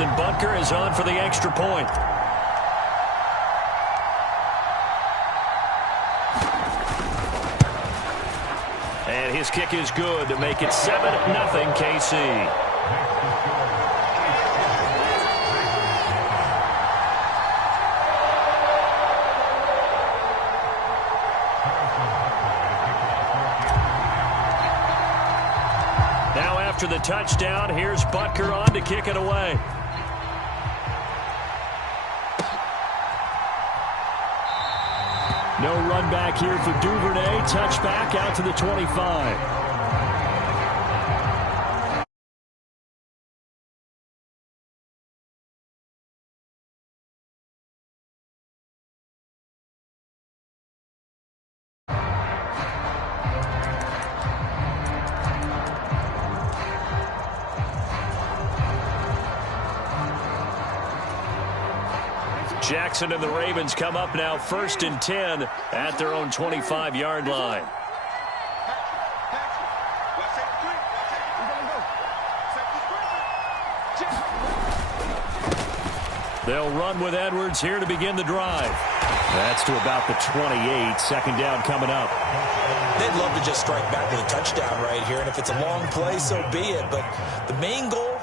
And Butker is on for the extra point. And his kick is good to make it 7-0 KC. Now after the touchdown, here's Butker on to kick it away. No run back here for Duvernay. Touchback out to the 25. Jackson and the Ravens come up now 1st and 10 at their own 25-yard line. They'll run with Edwards here to begin the drive. That's to about the 28. Second down coming up. They'd love to just strike back with a touchdown right here, and if it's a long play, so be it. But the main goal,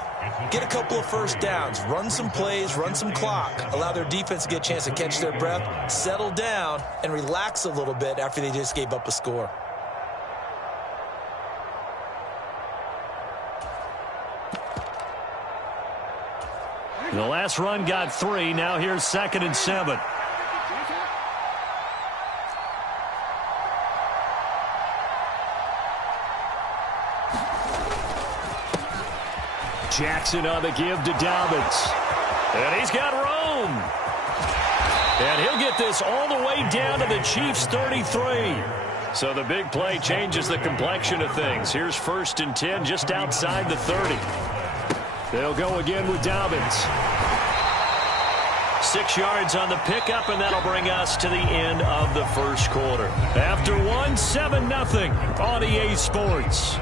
get a couple of first downs, run some plays, run some clock, allow their defense to get a chance to catch their breath, settle down, and relax a little bit after they just gave up a score. The last run got 3. Now here's 2nd and 7. Jackson on the give to Dobbins. And he's got room. And he'll get this all the way down to the Chiefs' 33. So the big play changes the complexion of things. Here's 1st and 10 just outside the 30. They'll go again with Dobbins. 6 yards on the pickup, and that'll bring us to the end of the first quarter. After 1, 7-0 on EA Sports.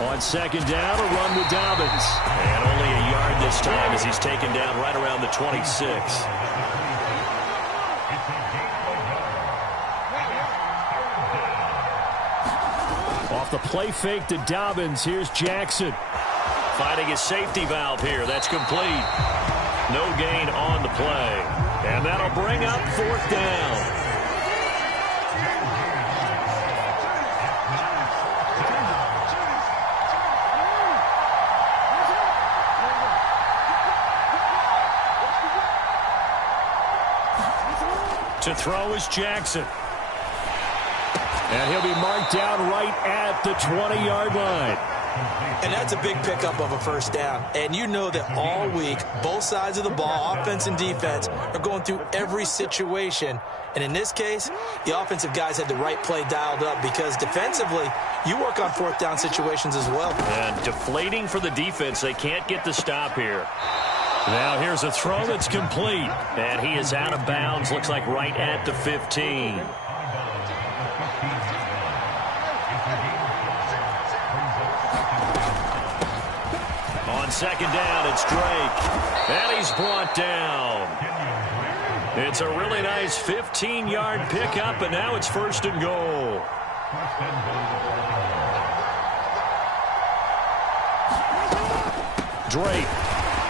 On 2nd down, a run with Dobbins. And only a yard this time as he's taken down right around the 26. Off the play fake to Dobbins, here's Jackson. Finding his safety valve here. That's complete. No gain on the play. And that'll bring up 4th down. To throw is Jackson. And he'll be marked down right at the 20-yard line. And that's a big pickup of a first down. And you know that all week, both sides of the ball, offense and defense, are going through every situation. And in this case, the offensive guys had the right play dialed up because defensively, you work on 4th down situations as well. And deflating for the defense. They can't get the stop here. Now here's a throw that's complete. And he is out of bounds. Looks like right at the 15. On 2nd down, it's Drake. And he's brought down. It's a really nice 15-yard pickup, and now it's 1st and goal. Drake.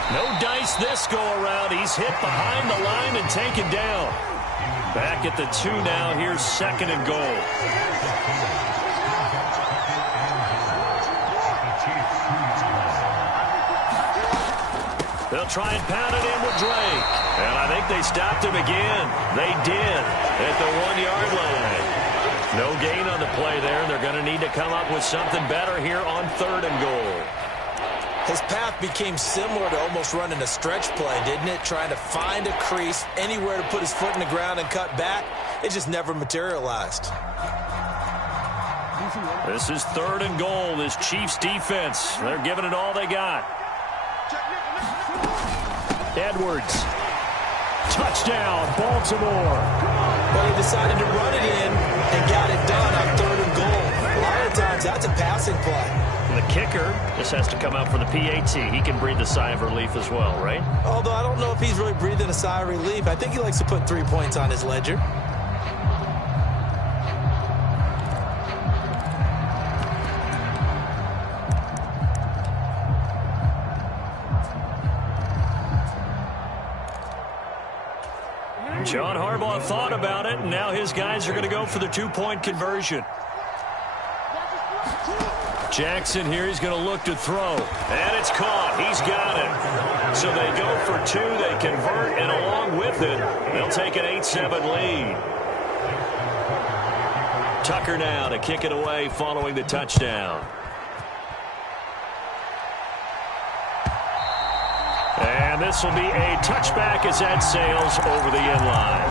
No dice this go-around. He's hit behind the line and taken down. Back at the 2 now. Here's 2nd and goal. They'll try and pound it in with Drake. And I think they stopped him again. They did at the 1-yard line. No gain on the play there. They're going to need to come up with something better here on 3rd and goal. His path became similar to almost running a stretch play, didn't it? Trying to find a crease, anywhere to put his foot in the ground and cut back. It just never materialized. This is 3rd and goal. This Chiefs defense, they're giving it all they got. Edwards. Touchdown, Baltimore. Well, he decided to run it in and got it done on 3rd and goal. A lot of times, that's a passing play. The kicker just has to come out for the PAT. He can breathe a sigh of relief as well, right? Although I don't know if he's really breathing a sigh of relief. I think he likes to put 3 points on his ledger. John Harbaugh thought about it, and now his guys are going to go for the 2-point conversion. Jackson here, he's going to look to throw. And it's caught. He's got it. So they go for 2, they convert, and along with it, they'll take an 8-7 lead. Tucker now to kick it away following the touchdown. And this will be a touchback as that sails over the end line.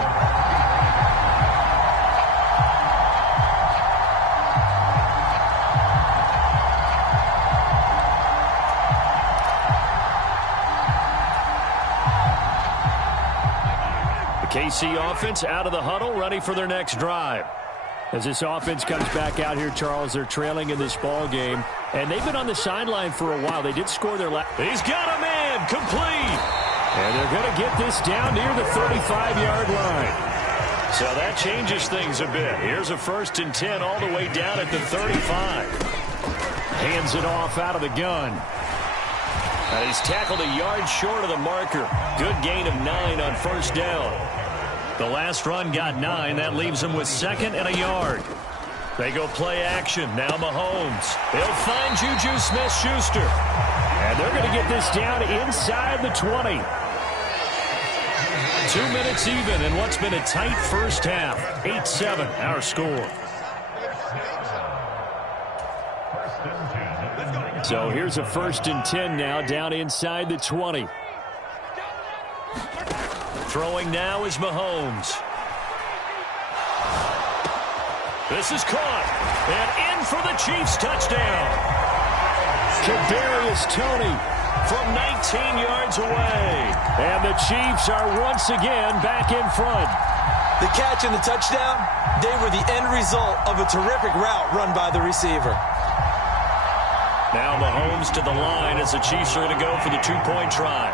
The KC offense out of the huddle, ready for their next drive. As this offense comes back out here, Charles, they're trailing in this ball game, and they've been on the sideline for a while. They did score their last. He's got a man, complete. And they're going to get this down near the 35-yard line. So that changes things a bit. Here's a 1st and 10 all the way down at the 35. Hands it off out of the gun. And he's tackled a yard short of the marker. Good gain of 9 on 1st down. The last run got 9. That leaves them with 2nd and a yard. They go play action. Now Mahomes. He'll find Juju Smith-Schuster. And they're going to get this down inside the 20. 2 minutes even in what's been a tight first half. 8-7 our score. So here's a 1st and 10 now down inside the 20. Throwing now is Mahomes. This is caught. And in for the Chiefs touchdown. Kadarius Toney from 19 yards away. And the Chiefs are once again back in front. The catch and the touchdown, they were the end result of a terrific route run by the receiver. Now Mahomes to the line as the Chiefs are going to go for the 2-point try.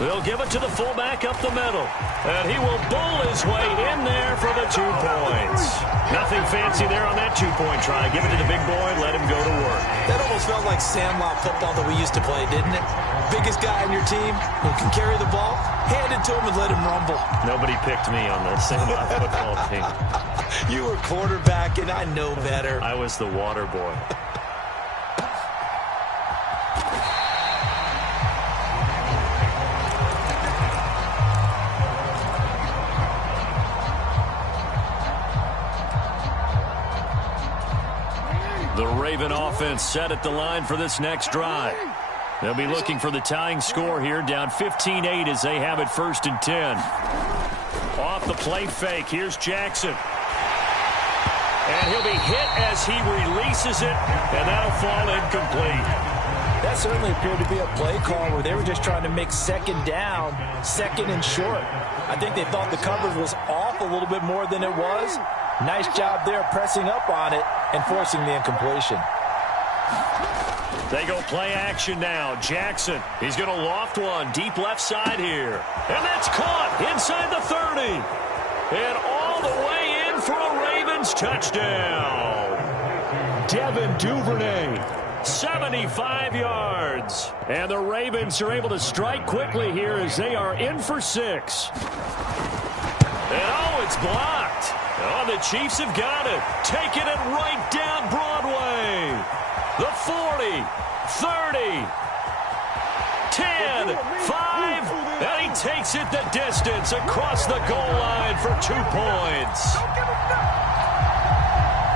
They'll give it to the fullback up the middle. And he will bowl his way in there for the 2 points. Nothing fancy there on that 2-point try. Give it to the big boy, let him go to work. That almost felt like Sandlot football that we used to play, didn't it? Biggest guy on your team who can carry the ball, hand it to him and let him rumble. Nobody picked me on the Sandlot football team. You were quarterback, and I know better. I was the water boy. The Raven offense set at the line for this next drive. They'll be looking for the tying score here, down 15-8 as they have it 1st and 10. Off the play fake, here's Jackson. And he'll be hit as he releases it, and that'll fall incomplete. That certainly appeared to be a play call where they were just trying to make 2nd down, 2nd and short. I think they thought the coverage was off a little bit more than it was. Nice job there pressing up on it and forcing the incompletion. They go play action now. Jackson, he's going to loft one deep left side here. And that's caught inside the 30. And all the way in for a Ravens touchdown. Devin Duvernay, 75 yards. And the Ravens are able to strike quickly here as they are in for 6. And oh, it's blocked. Oh, the Chiefs have got it. Taking it right down Broadway. The 40, 30, 10, 5, and he takes it the distance across the goal line for 2 points.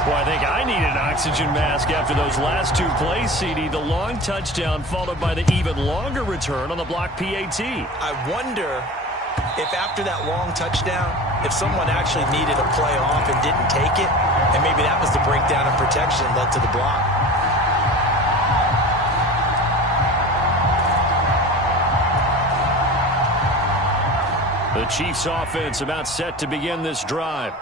Well, I think I need an oxygen mask after those last 2 plays, CD. The long touchdown followed by the even longer return on the block PAT. I wonder if after that long touchdown, if someone actually needed a play off and didn't take it, and maybe that was the breakdown in protection that led to the block. The Chiefs offense about set to begin this drive.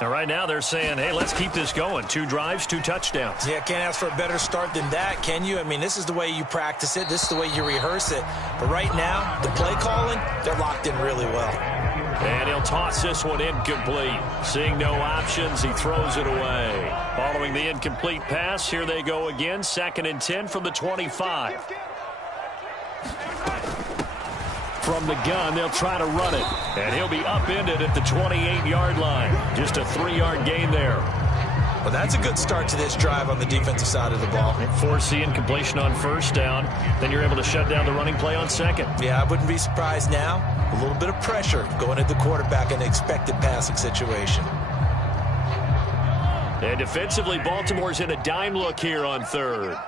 And right now they're saying, hey, let's keep this going. 2 drives, 2 touchdowns. Yeah, can't ask for a better start than that, can you? I mean, this is the way you practice it. This is the way you rehearse it. But right now, the play calling, they're locked in really well. And he'll toss this one incomplete. Seeing no options, he throws it away. Following the incomplete pass, here they go again. 2nd and 10 from the 25. From the gun, they'll try to run it. And he'll be upended at the 28-yard line. Just a 3-yard gain there. Well, that's a good start to this drive on the defensive side of the ball. Force the incompletion on 1st down. Then you're able to shut down the running play on 2nd. Yeah, I wouldn't be surprised now. A little bit of pressure going at the quarterback in an expected passing situation. And defensively, Baltimore's in a dime look here on 3rd.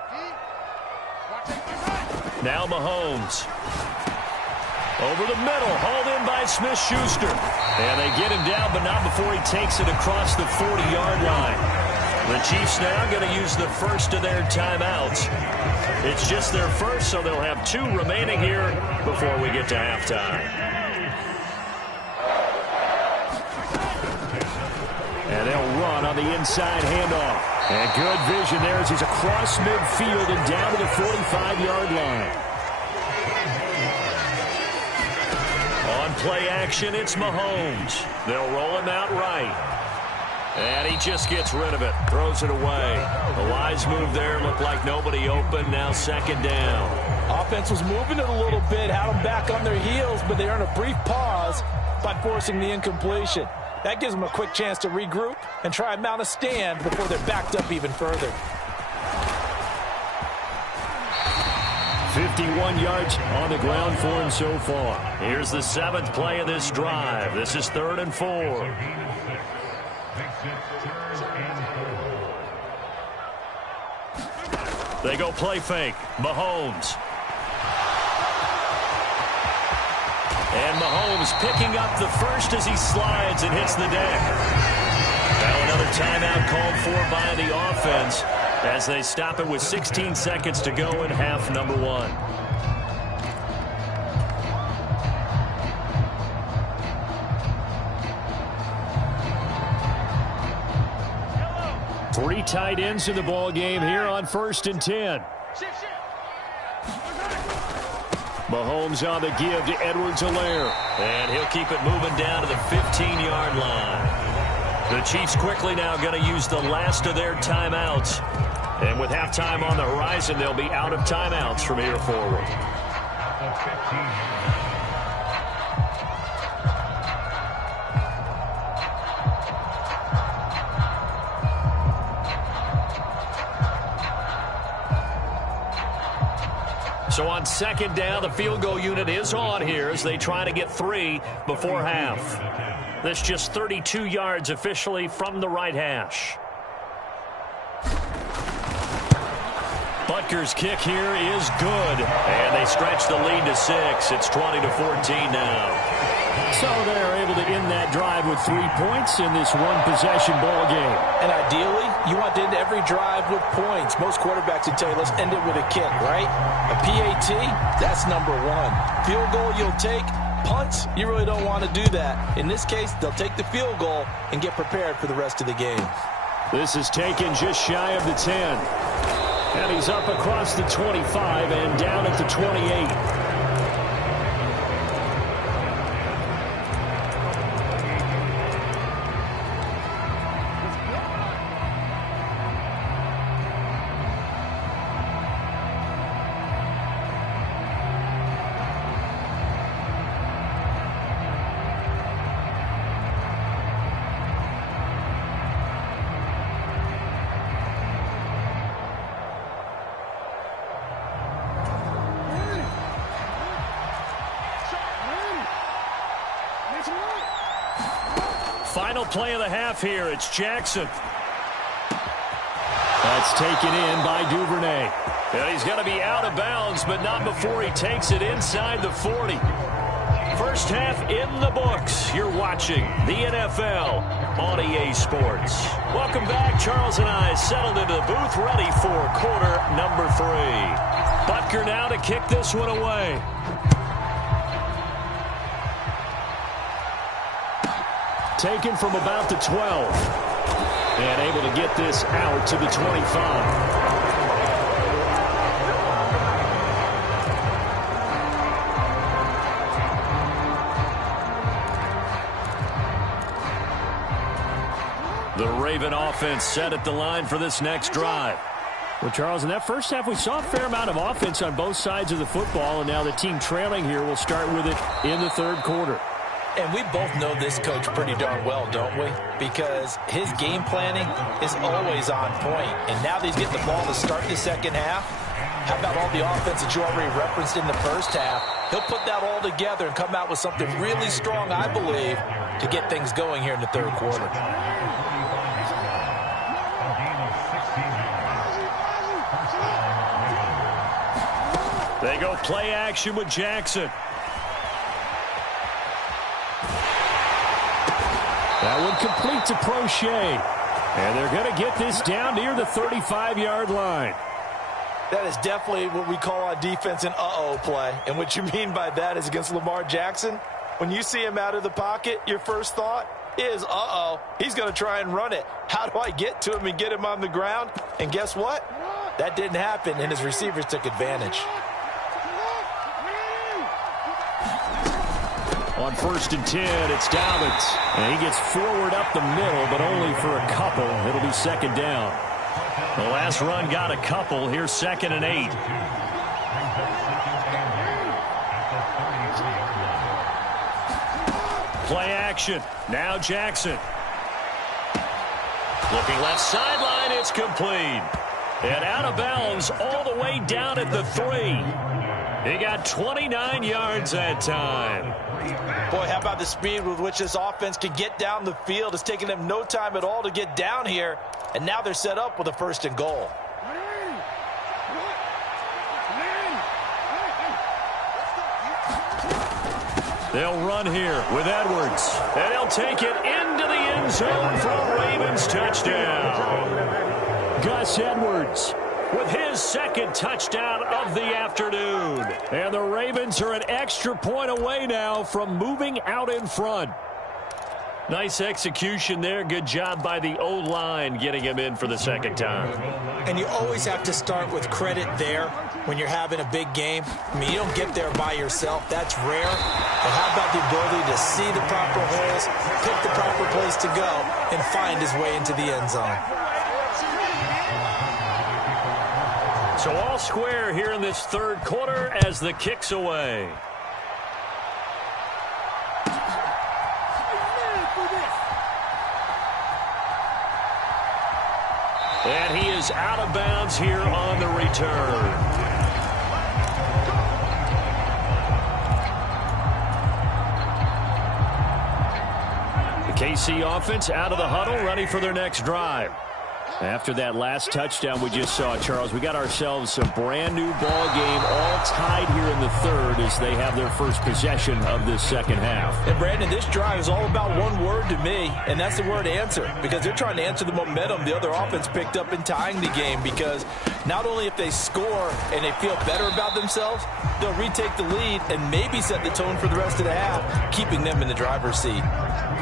Now Mahomes. Over the middle, hauled in by Smith-Schuster. And they get him down, but not before he takes it across the 40-yard line. The Chiefs now going to use the first of their timeouts. It's just their first, so they'll have 2 remaining here before we get to halftime. And they'll run on the inside handoff. And good vision there as he's across midfield and down to the 45-yard line. On play action, it's Mahomes. They'll roll him out right. And he just gets rid of it, throws it away. A wise move there, looked like nobody open, now 2nd down. Offense was moving it a little bit, had them back on their heels, but they earned a brief pause by forcing the incompletion. That gives them a quick chance to regroup and try and mount a stand before they're backed up even further. 51 yards on the ground for him so far. Here's the 7th play of this drive. This is 3rd and 4. They go play fake. Mahomes. And Mahomes picking up the first as he slides and hits the deck. Now another timeout called for by the offense as they stop it with 16 seconds to go in half number 1. Three tight ends in the ball game here on 1st and 10. Mahomes on the give to Edwards-Helaire. And he'll keep it moving down to the 15-yard line. The Chiefs quickly now going to use the last of their timeouts. And with halftime on the horizon, they'll be out of timeouts from here forward. So on 2nd down, the field goal unit is on here as they try to get 3 before half. That's just 32 yards officially from the right hash. Butker's kick here is good. And they stretch the lead to 6. It's 20-14 now. So they're able to end that drive with 3 points in this one-possession ball game. And ideally, you want to end every drive with points. Most quarterbacks would tell you, let's end it with a kick, right? A PAT, that's number 1. Field goal you'll take. Punts, you really don't want to do that. In this case, they'll take the field goal and get prepared for the rest of the game. This is taken just shy of the 10. And he's up across the 25 and down at the 28. Final play of the half here. It's Jackson. That's taken in by Duvernay. And he's going to be out of bounds, but not before he takes it inside the 40. First half in the books. You're watching the NFL on EA Sports. Welcome back. Charles and I settled into the booth, ready for quarter number 3. Butker now to kick this one away. Taken from about the 12. And able to get this out to the 25. The Raven offense set at the line for this next drive. Well, Charles, in that first half, we saw a fair amount of offense on both sides of the football, and now the team trailing here will start with it in the third quarter. And we both know this coach pretty darn well, don't we? Because his game planning is always on point. And now that he's getting the ball to start the second half, how about all the offense that you already referenced in the first half? He'll put that all together and come out with something really strong, I believe, to get things going here in the third quarter. They go play action with Jackson. That one complete to Prochet. And they're going to get this down near the 35-yard line. That is definitely what we call on defense an uh-oh play. And what you mean by that is against Lamar Jackson, when you see him out of the pocket, your first thought is, uh-oh, he's going to try and run it. How do I get to him and get him on the ground? And guess what? That didn't happen, and his receivers took advantage. On 1st and 10, it's Dobbins. And he gets forward up the middle, but only for a couple. It'll be second down. The last run got a couple. Here's 2nd and 8. Play action. Now Jackson. Looking left sideline. It's complete. And out of bounds all the way down at the 3. He got 29 yards that time. Boy, how about the speed with which this offense can get down the field? It's taking them no time at all to get down here. And now they're set up with a 1st and goal. They'll run here with Edwards. And he'll take it into the end zone for a Ravens touchdown. Gus Edwards with his 2nd touchdown of the afternoon. And the Ravens are an extra point away now from moving out in front. Nice execution there. Good job by the O-line getting him in for the 2nd time. And you always have to start with credit there when you're having a big game. I mean, you don't get there by yourself. That's rare. But how about the ability to see the proper holes, pick the proper place to go, and find his way into the end zone? So all square here in this third quarter as the kick's away. And he is out of bounds here on the return. The KC offense out of the huddle, ready for their next drive. After that last touchdown we just saw, Charles, we got ourselves a brand new ball game, all tied here in the third as they have their first possession of this second half. And Brandon, this drive is all about one word to me, and that's the word answer, because they're trying to answer the momentum the other offense picked up in tying the game, because not only if they score and they feel better about themselves, they'll retake the lead and maybe set the tone for the rest of the half, keeping them in the driver's seat.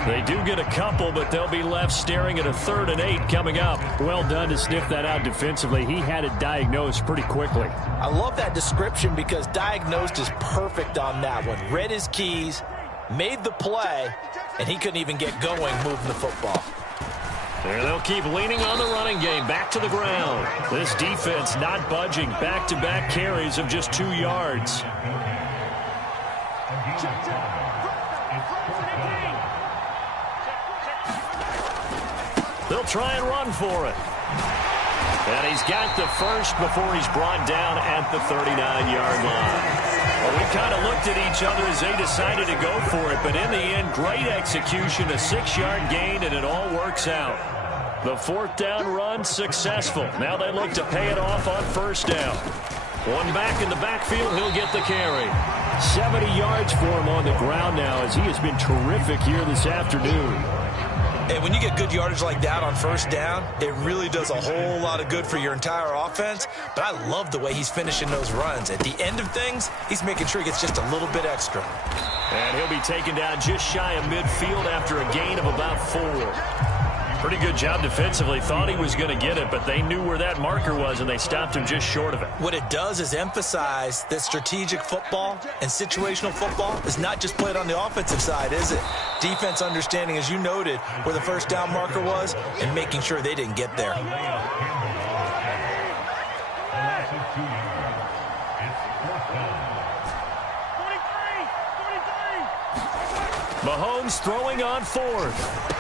They do get a couple, but they'll be left staring at a 3rd and 8 coming up. Well done to sniff that out defensively. He had it diagnosed pretty quickly. I love that description because diagnosed is perfect on that one. Read his keys, made the play, and he couldn't even get going moving the football. There they'll keep leaning on the running game. Back to the ground. This defense not budging. Back-to-back carries of just 2 yards. They'll try and run for it. And he's got the first before he's brought down at the 39-yard line. Well, we kind of looked at each other as they decided to go for it, but in the end, great execution, a 6-yard gain, and it all works out. The 4th down run successful. Now they look to pay it off on 1st down. One back in the backfield, he'll get the carry. 70 yards for him on the ground now as he has been terrific here this afternoon. And when you get good yardage like that on first down, it really does a whole lot of good for your entire offense. But I love the way he's finishing those runs. At the end of things, he's making sure he gets just a little bit extra. And he'll be taken down just shy of midfield after a gain of about 4. Pretty good job defensively. Thought he was going to get it, but they knew where that marker was, and they stopped him just short of it. What it does is emphasize that strategic football and situational football is not just played on the offensive side, is it? Defense understanding, as you noted, where the first down marker was and making sure they didn't get there. Mahomes throwing on 4th.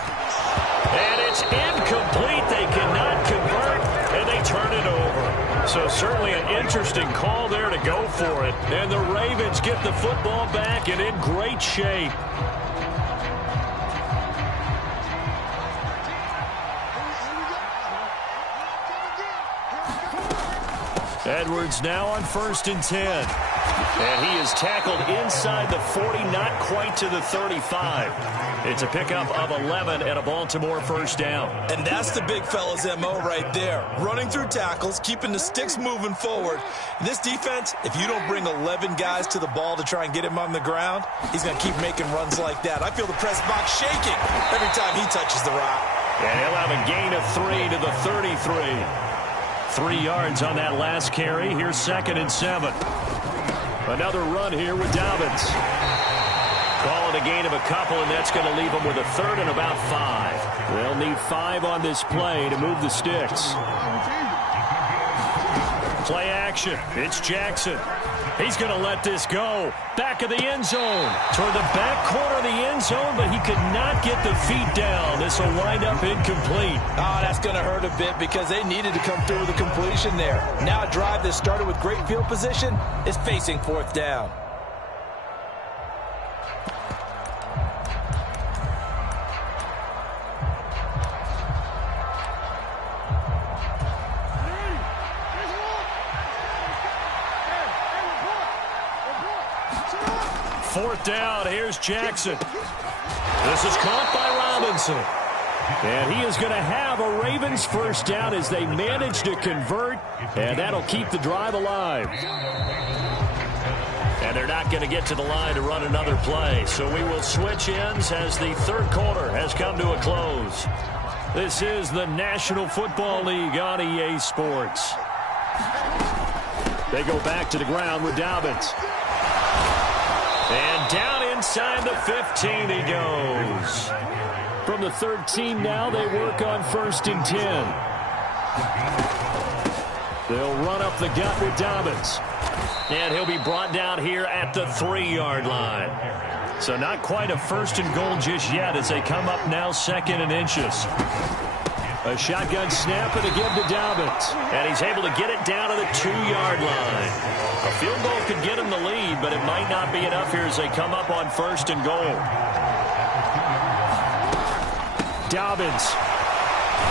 And it's incomplete. They cannot convert, and they turn it over. So certainly an interesting call there to go for it. And the Ravens get the football back and in great shape. Edwards now on 1st and 10. And he is tackled inside the 40, not quite to the 35. It's a pickup of 11 and a Baltimore first down. And that's the big fella's MO right there. Running through tackles, keeping the sticks moving forward. In this defense, if you don't bring 11 guys to the ball to try and get him on the ground, he's going to keep making runs like that. I feel the press box shaking every time he touches the rock. And he'll have a gain of 3 to the 33. 3 yards on that last carry. Here's 2nd and 7. Another run here with Dobbins. Calling a gain of a couple, and that's going to leave them with a 3rd and about 5. They'll need 5 on this play to move the sticks. Play action. It's Jackson. He's going to let this go. Back of the end zone. Toward the back corner of the end zone, but he could not get the feet down. This will wind up incomplete. Oh, that's going to hurt a bit because they needed to come through with a completion there. Now a drive that started with great field position is facing 4th down. Fourth down, here's Jackson. This is caught by Robinson. And he is going to have a Ravens first down as they manage to convert, and that'll keep the drive alive. And they're not going to get to the line to run another play, so we will switch ends as the 3rd quarter has come to a close. This is the National Football League on EA Sports. They go back to the ground with Dobbins. And down inside the 15 he goes. From the 13 now, they work on 1st and 10. They'll run up the gut with Dobbins. And he'll be brought down here at the 3-yard line. So not quite a 1st and goal just yet as they come up now 2nd and inches. A shotgun snap and a give to Dobbins. And he's able to get it down to the 2-yard line. A field goal could get him the lead, but it might not be enough here as they come up on 1st and goal. Dobbins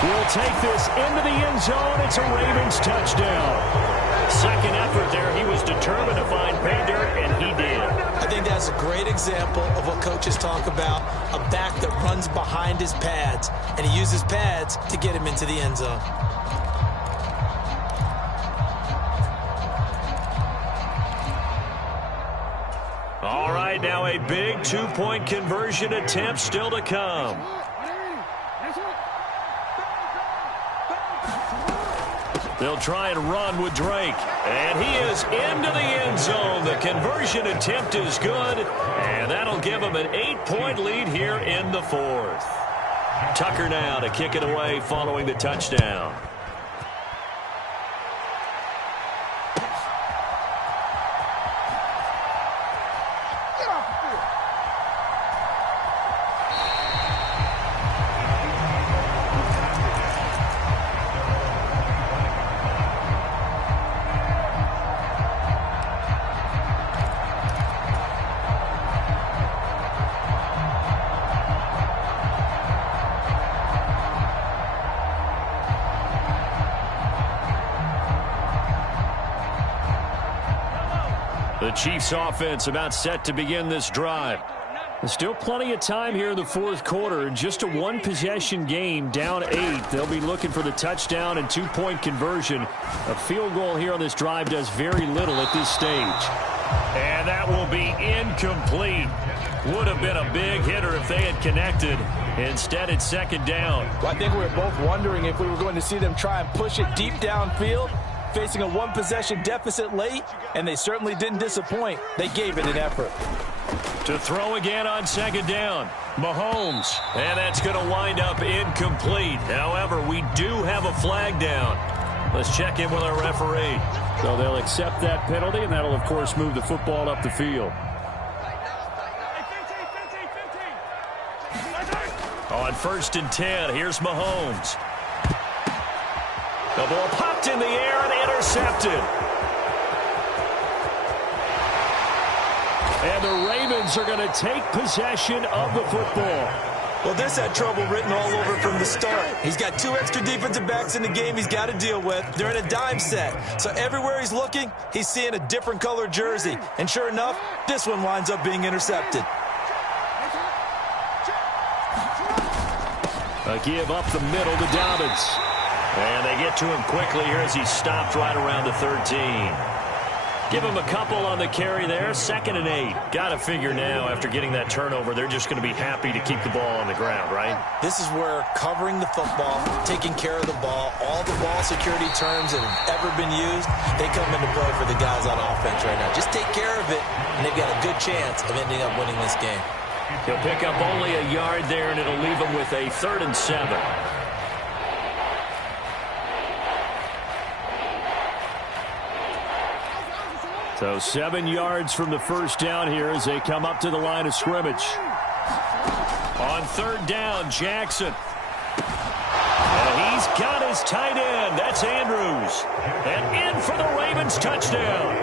will take this into the end zone. It's a Ravens touchdown. Second effort there. He was determined to find pay dirt, and he did. I think that's a great example of what coaches talk about, a back that runs behind his pads, and he uses pads to get him into the end zone. All right, now a big 2-point conversion attempt still to come. They'll try and run with Drake. And he is into the end zone. The conversion attempt is good. And that'll give him an 8-point lead here in the 4th. Tucker now to kick it away following the touchdown. The Chiefs offense about set to begin this drive. There's still plenty of time here in the fourth quarter. Just a one-possession game, down 8. They'll be looking for the touchdown and two-point conversion. A field goal here on this drive does very little at this stage. And that will be incomplete. Would have been a big hitter if they had connected. Instead, it's second down. Well, I think we were both wondering if we were going to see them try and push it deep downfield, facing a one-possession deficit late, and they certainly didn't disappoint. They gave it an effort. To throw again on second down, Mahomes. And that's going to wind up incomplete. However, we do have a flag down. Let's check in with our referee. So they'll accept that penalty, and that'll, of course, move the football up the field. On 1st and 10, here's Mahomes. The ball popped in the air and intercepted. And the Ravens are going to take possession of the football. Well, this had trouble written all over from the start. He's got 2 extra defensive backs in the game he's got to deal with. They're in a dime set. So everywhere he's looking, he's seeing a different color jersey. And sure enough, this one winds up being intercepted. A give up the middle to Dobbins. And they get to him quickly here as he stopped right around the 13. Give him a couple on the carry there. 2nd and 8. Got to figure now after getting that turnover, they're just going to be happy to keep the ball on the ground, right? This is where covering the football, taking care of the ball, all the ball security terms that have ever been used, they come into play for the guys on offense right now. Just take care of it, and they've got a good chance of ending up winning this game. He'll pick up only a yard there, and it'll leave him with a 3rd and 7. So 7 yards from the first down here as they come up to the line of scrimmage. On 3rd down, Jackson. And he's got his tight end. That's Andrews. And in for the Ravens touchdown.